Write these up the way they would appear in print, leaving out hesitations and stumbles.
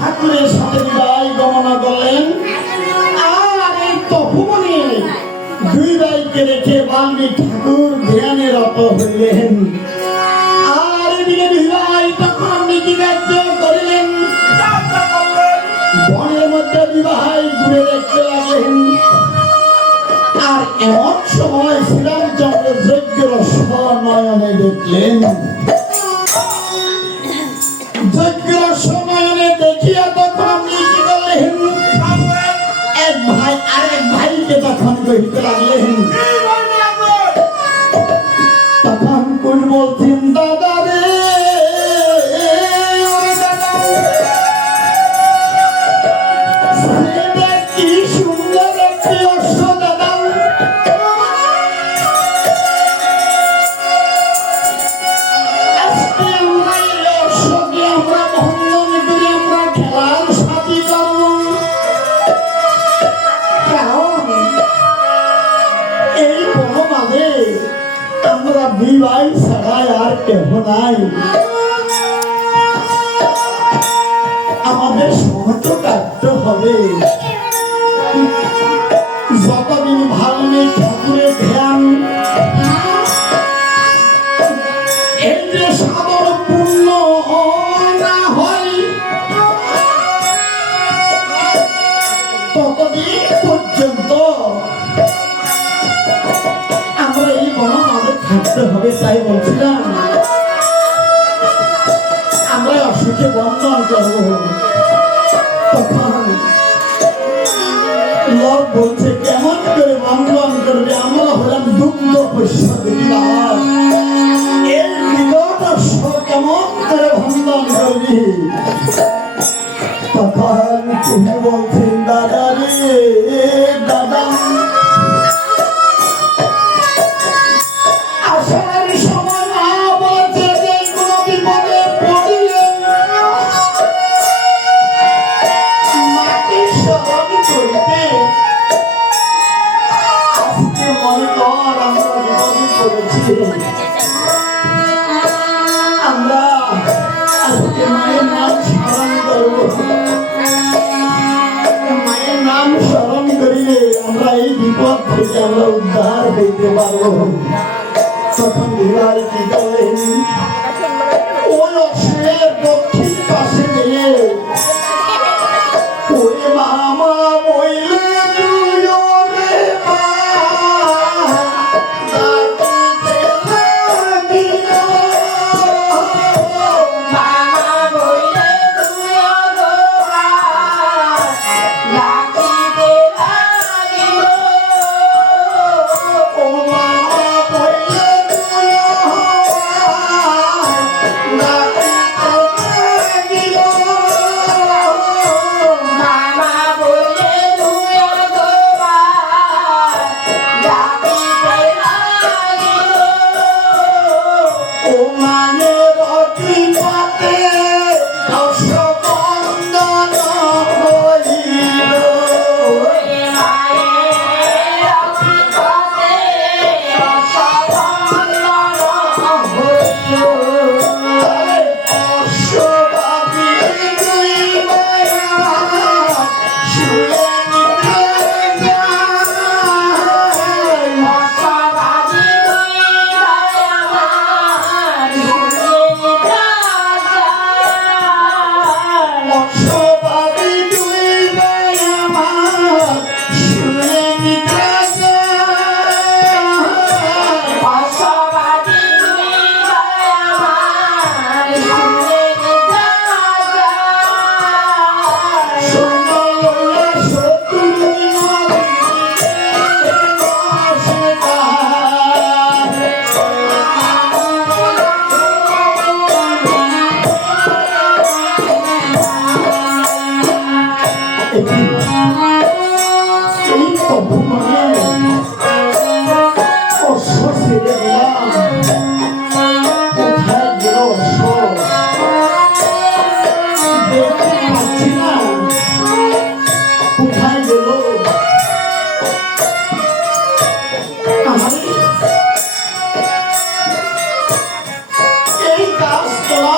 ঠাকুরের সাথে বিদায় গমনা করলেন। আর এই তপবনে দুই ভাইকে রেখে বাল্মীক ঠাকুর ধ্যানে রত হইলেন। আর এদিকে দুই ভাই তখন নীতি কার্য করিলেন। বনের মধ্যে দুই ভাই ঘুরে দেখতে লাগলেন। আর এমন সময় শ্রীরামচন্দ্র যজ্ঞের স্বনয়নে দেখলেন। যজ্ঞের সময়নে দেখিয়া তখন আপনি কি করলেন? এক ভাই আরেক ভাইকে তখন কহিতে লাগলেন। তখন কোন বলছেন, দাদা রে কি সুন্দর একটি অশ্ব দাদা, দুই ভাই ছাড়াই আর কেহ নাই। আমাদের সহজ কাটতে হবে। যতদিন বাল্মীক ঠাকুরের ধ্যান এই যে সাদর পূর্ণ না হয়, ততদিন পর্যন্ত আমরা এই বনে থাকতে হবে। তাই বলছিলাম আমরা অসুখে বন্ধন করবো। তখন লোক বলছে, কেমন করে বন্ধন করবে? আমরা হলাম দুগ্ধ পৈশ্য দিলাম, এর বিগত কেমন করে বন্ধন করবি? তখন তুমি বলছেন, দাদা রে দাদা, আমরা আজকে মায়ের নাম স্মরণ করবো। মায়ের নাম স্মরণ করিলে আমরা এই বিপদ থেকে আমরা উদ্ধার হইতে পারবো। তখন বিবাহ কি করলেন? ওই অশ্বের দক্ষিণ পাশে গিয়ে ওই মামা বইলে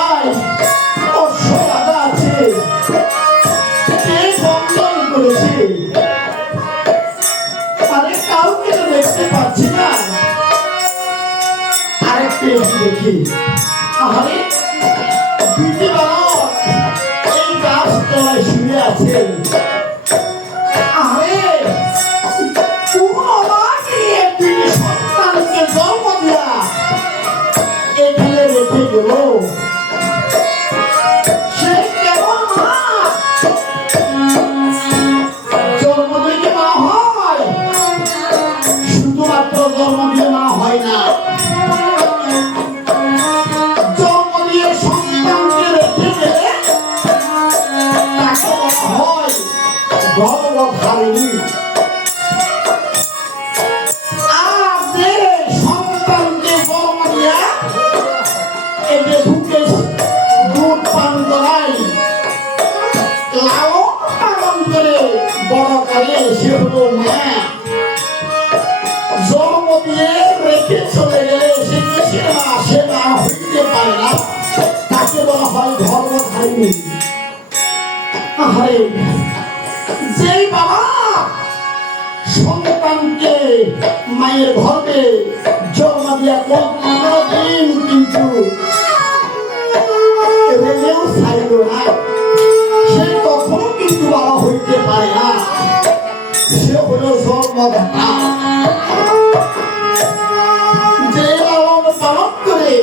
ভাই অশ্বরাজা আছে, কে বন্ধন করেছে? আরে কাউকে তো দেখতে পাচ্ছি না। আরেকটু দেখি, আরে দুইটি বালক এই গাছ তলায় শুয়ে আছে। আরে কোন অবাকে দুই সন্তানকে জন্ম দিয়া এখানে রেখে গেল। সে কেমন মা? জন্ম দিলে মা হয়, শুধুমাত্র জন্ম দিয়ে মা হয় না, জন্ম দিয়ে সন্তানকে রেখে গেলে তাকে বলা হয় গর্ভধারিণী। আর যে সন্তানকে জন্ম দিয়া এতে বুকে দুধ পান করাই, লালন পালন করে বড় করে, সে হলো মা। জন্ম দিয়ে রেখে চলে গেলে সে কিসের মা? সে মা হইতে পারে না, তাকে বলা হয় গর্ভধারিণী। আরে যেই বাবা সন্তানকে মায়ের গর্ভে জন্ম দিয়া কোনদিন কিন্তু রেলেও ছাইল না, সে কখনো কিন্তু বাবা হইতে পারে না, সে হলো জন্মদাতা। যে লালন পালন করে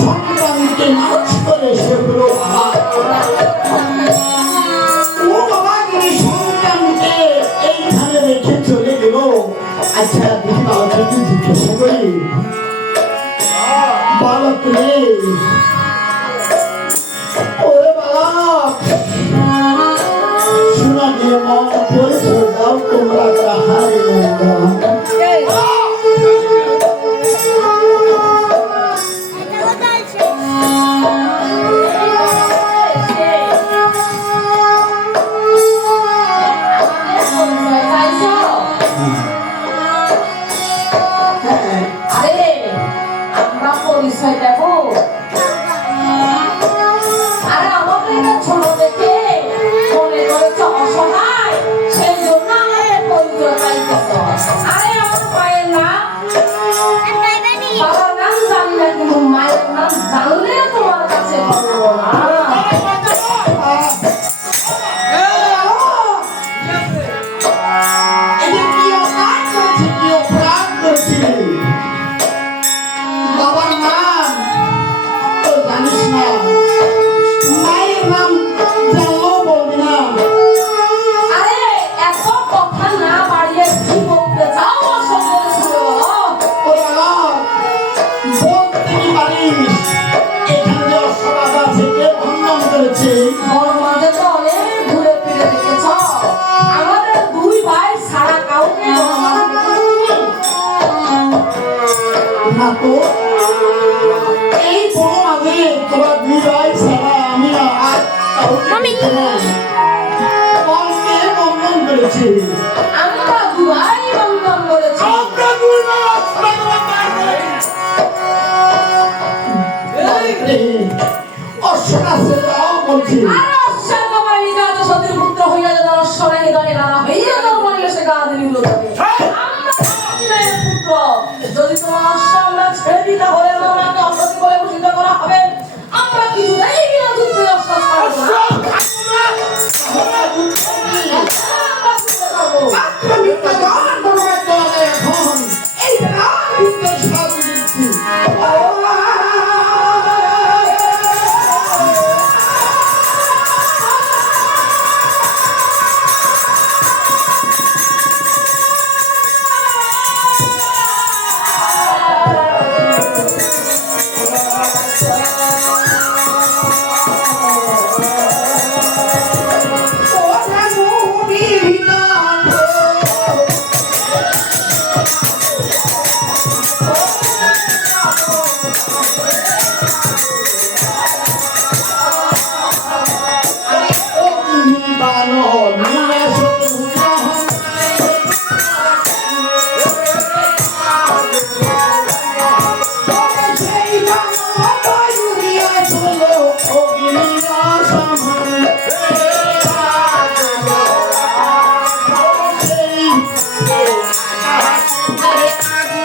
সন্তানকে মানুষ করে, সে হলো বাবা। ও বাবা যদি সন্তানকে এইখানে রেখে চলে গেল, আচ্ছা দেখি বাবাকে একটু জিজ্ঞাসা করি, বালক রে, ওরে বালক, শোনা দিয়ে মন পরিচয় দাও, তোমরা কাহারে এই বড় আগে তোরা দুই ভাই ছাড়া আমি আর কাউকে বন্ধন করেছি। আমরা দুই বন্ধন করেছি। অশ্বরা সেটাও বলছি। আর অশ্বর তোমার নিকাত সতীর পুত্র হইয়া যদি অশ্বরে হৃদয়ে রাধা হইয়া তো মরিলে সে গা দিল তবে আমরা সতীর পুত্র, যদি তোমার অশ্ব আমরা ছেড়ে দিতে হলে আমাকে অশ্বতি বলে ভূষিত করা হবে। আমরা কিছুতেই কিনা যুদ্ধে অশ্ব ছাড়বো না। আমরা যুদ্ধে করবো। মাত্র বিদ্যাগান তোমার দলে এখন এই প্রাণ বিদ্যা সাথে দিচ্ছি। অগ্নিদাস আমার সেই